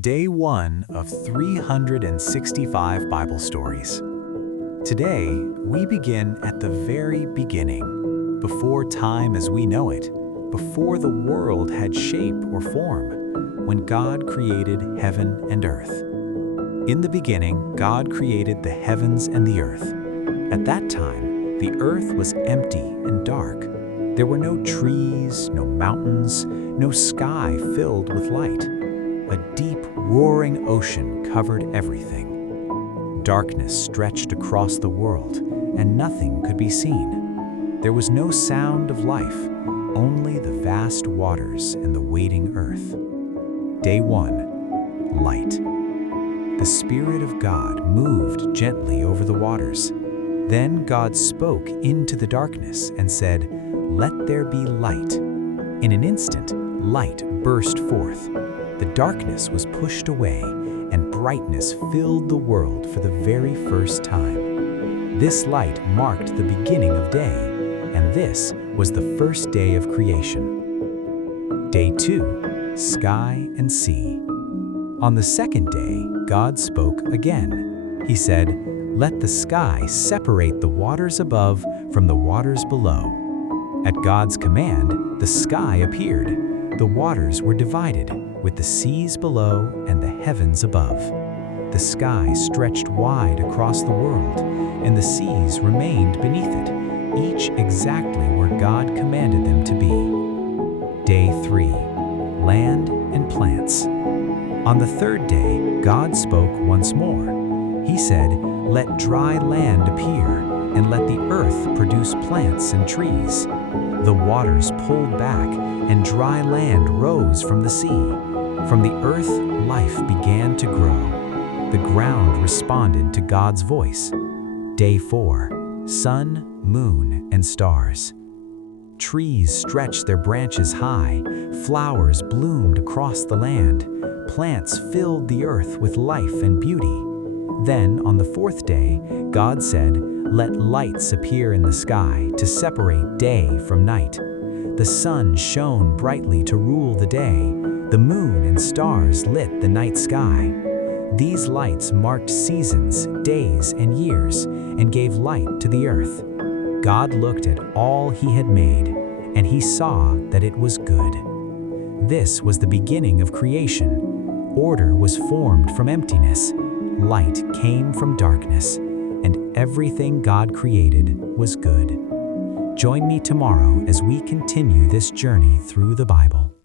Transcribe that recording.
Day 1 of 365 Bible stories. Today, we begin at the very beginning, before time as we know it, before the world had shape or form, when God created heaven and earth. In the beginning, God created the heavens and the earth. At that time, the earth was empty and dark. There were no trees, no mountains, no sky filled with light. A deep, roaring ocean covered everything. Darkness stretched across the world, and nothing could be seen. There was no sound of life, only the vast waters and the waiting earth. Day 1. Light. The Spirit of God moved gently over the waters. Then God spoke into the darkness and said, "Let there be light." In an instant, light burst forth. The darkness was pushed away, and brightness filled the world for the very first time. This light marked the beginning of day, and this was the first day of creation. Day 2. Sky and sea. On the second day, God spoke again. He said, "Let the sky separate the waters above from the waters below." At God's command, the sky appeared. The waters were divided, with the seas below and the heavens above. The sky stretched wide across the world, and the seas remained beneath it, each exactly where God commanded them to be. Day 3. Land and plants. On the third day, God spoke once more. He said, "Let dry land appear, and let the earth produce plants and trees." The waters pulled back, and dry land rose from the sea. From the earth, life began to grow. The ground responded to God's voice. Day 4. Sun, moon, and stars. Trees stretched their branches high, flowers bloomed across the land, plants filled the earth with life and beauty. Then, on the fourth day, God said, "Let lights appear in the sky to separate day from night." The sun shone brightly to rule the day. The moon and stars lit the night sky. These lights marked seasons, days, and years, and gave light to the earth. God looked at all he had made, and he saw that it was good. This was the beginning of creation. Order was formed from emptiness. Light came from darkness, and everything God created was good. Join me tomorrow as we continue this journey through the Bible.